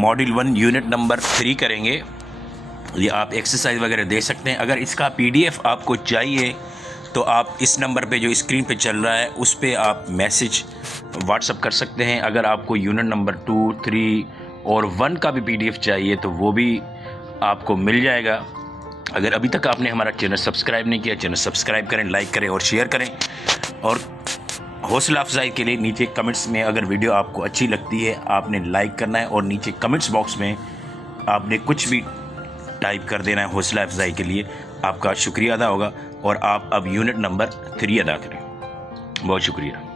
मॉड्यूल 1 unit number 3 करेंगे। ये आप एक्सरसाइज वगैरह दे सकते हैं। अगर इसका पीडीएफ आपको चाहिए तो आप इस नंबर पे जो स्क्रीन पे चल रहा है उस पे आप मैसेज व्हाट्सअप कर सकते हैं। अगर आपको यूनिट नंबर 2, 3 और 1 का भी पीडीएफ चाहिए तो वो भी आपको मिल जाएगा। अगर अभी तक आपने हमारा चैनल सब्सक्राइब नहीं किया, चैनल सब्सक्राइब करें, लाइक करें और शेयर करें। और हौसला अफजाई के लिए नीचे कमेंट्स में अगर वीडियो आपको अच्छी लगती है आपने लाइक करना है और नीचे कमेंट्स बॉक्स में आपने कुछ भी टाइप कर देना है हौसला अफजाई के लिए। आपका शुक्रिया अदा होगा और आप अब यूनिट नंबर 3 अदा करें। बहुत शुक्रिया।